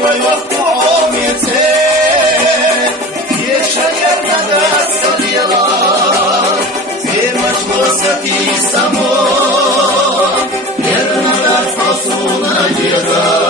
uživaju omjece, vječanja kada savjela, pjevačko se ti samo, jer nadar prosu nadjela.